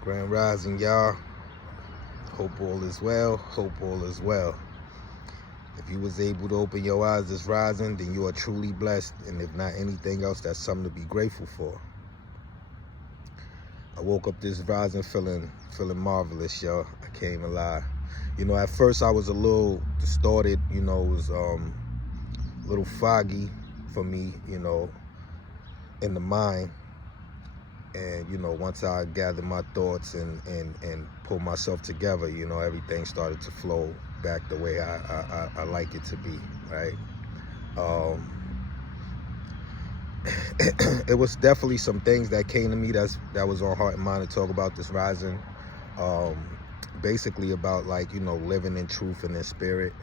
Grand Rising, y'all. Hope all is well. Hope all is well. If you was able to open your eyes this rising, then you are truly blessed. And if not anything else, that's something to be grateful for. I woke up this rising feeling marvelous, y'all. I can't even lie. At first I was a little distorted. It was a little foggy for me, in the mind. And once I gathered my thoughts and pulled myself together, everything started to flow back the way I like it to be, right? It was definitely some things that came to me that was on heart and mind to talk about this rising. Basically about living in truth and in spirit.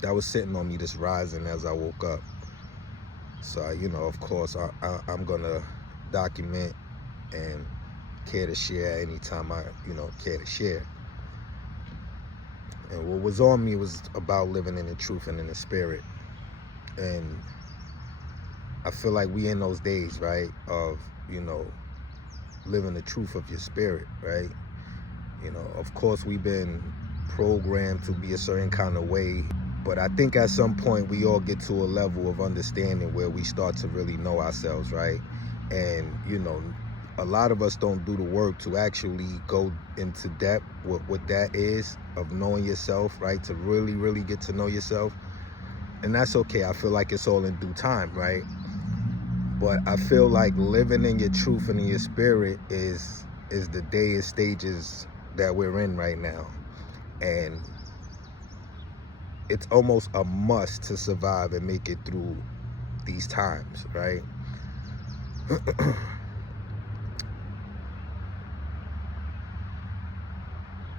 That was sitting on me this rising as I woke up. So, of course, I'm going to document and care to share anytime I, care to share. And what was on me was about living in the truth and in the spirit. And I feel like we in those days, right, of, living the truth of your spirit, right? Of course, we've been programmed to be a certain kind of way. But I think at some point we all get to a level of understanding where we start to really know ourselves, right? And, a lot of us don't do the work to actually go into depth with what that is, of knowing yourself, right? To really, really get to know yourself. And that's okay. I feel like it's all in due time, right? But I feel like living in your truth and in your spirit is the day and stages that we're in right now. And it's almost a must to survive and make it through these times, right?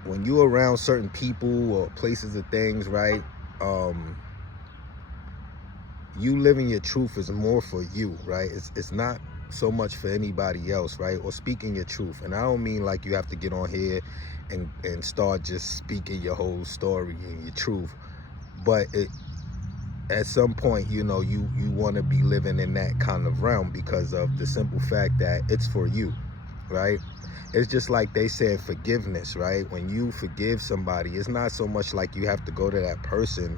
When you're around certain people or places or things, right? You living your truth is more for you, right? It's not so much for anybody else, right? Or speaking your truth. And I don't mean like you have to get on here and start just speaking your whole story and your truth. But at some point, you want to be living in that kind of realm because of the simple fact that it's for you, right? It's just like they said forgiveness, right? When you forgive somebody, it's not so much like you have to go to that person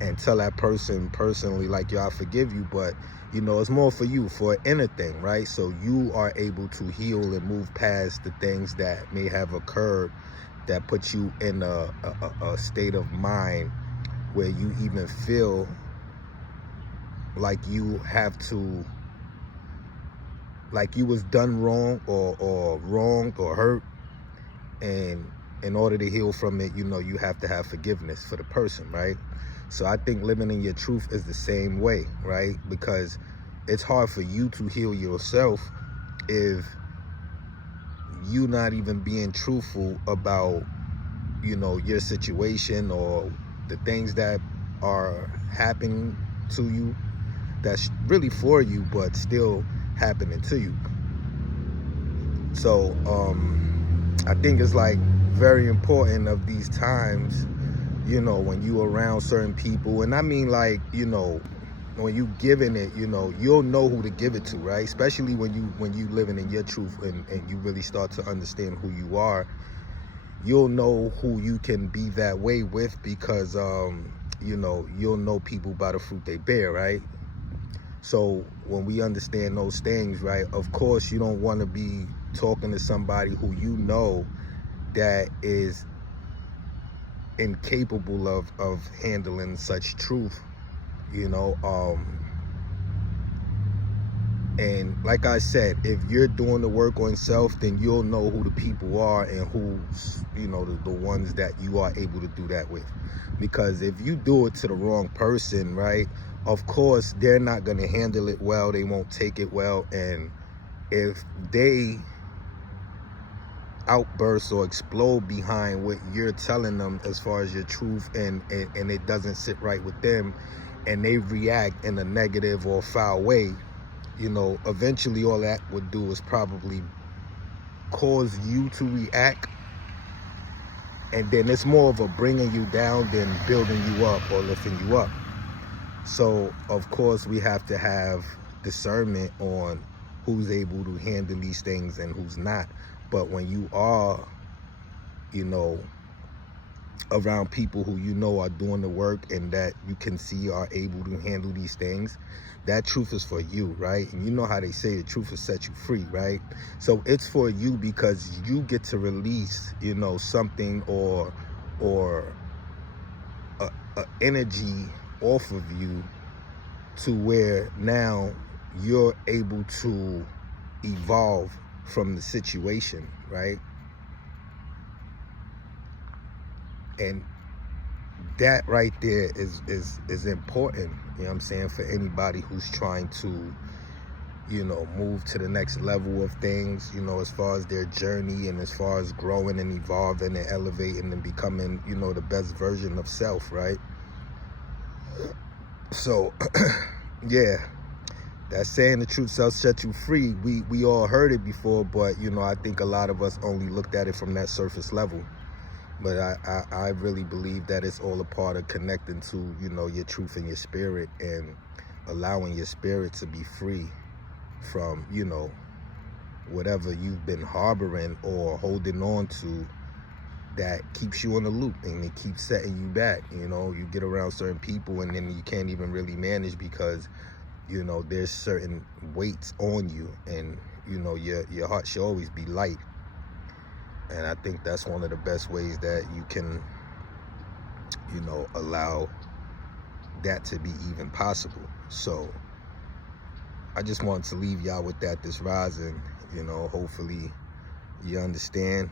and tell that person personally, like, yo, I forgive you, but, it's more for you, for an inner thing, right? So you are able to heal and move past the things that may have occurred that put you in a state of mind where you even feel like you have to, like you was done wrong or wronged or hurt. And in order to heal from it, you have to have forgiveness for the person, right? So I think living in your truth is the same way, right? Because it's hard for you to heal yourself if you not even being truthful about, your situation or the things that are happening to you that's really for you but still happening to you. So I think it's like very important of these times, when you around certain people. And I mean, like, when you giving it, you'll know who to give it to, right? Especially when you living in your truth and you really start to understand who you are. You'll know who you can be that way with because you'll know people by the fruit they bear, right? So when we understand those things, right, of course you don't want to be talking to somebody who that is incapable of handling such truth, and like I said, if you're doing the work on self, then you'll know who the people are and who's, the ones that you are able to do that with. Because if you do it to the wrong person, right, of course, they're not going to handle it well. They won't take it well. And if they outburst or explode behind what you're telling them as far as your truth and it doesn't sit right with them and they react in a negative or foul way, eventually all that would do is probably cause you to react. And then it's more of a bringing you down than building you up or lifting you up. So, of course, we have to have discernment on who's able to handle these things and who's not. But when you are, you know, around people who you know are doing the work and that you can see are able to handle these things, that truth is for you, right? And you know how they say the truth will set you free, right? So it's for you because you get to release, you know, something or a energy off of you to where now you're able to evolve from the situation, right? And that right there is important, you know what I'm saying, for anybody who's trying to, you know, move to the next level of things, you know, as far as their journey and as far as growing and evolving and elevating and becoming, you know, the best version of self, right? So yeah, that saying the truth shall set you free, we all heard it before, but you know, I think a lot of us only looked at it from that surface level. But I really believe that it's all a part of connecting to, you know, your truth and your spirit and allowing your spirit to be free from, you know, whatever you've been harboring or holding on to that keeps you in the loop and it keeps setting you back. You know, you get around certain people and then you can't even really manage because, you know, there's certain weights on you, and, you know, your heart should always be light. And I think that's one of the best ways that you can, you know, allow that to be even possible. So I just wanted to leave y'all with that this rising, you know, hopefully you understand.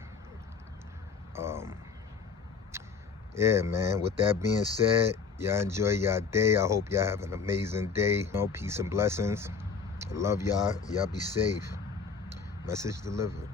Yeah, man, with that being said, y'all enjoy y'all day. I hope y'all have an amazing day. You know, peace and blessings. I love y'all. Y'all be safe. Message delivered.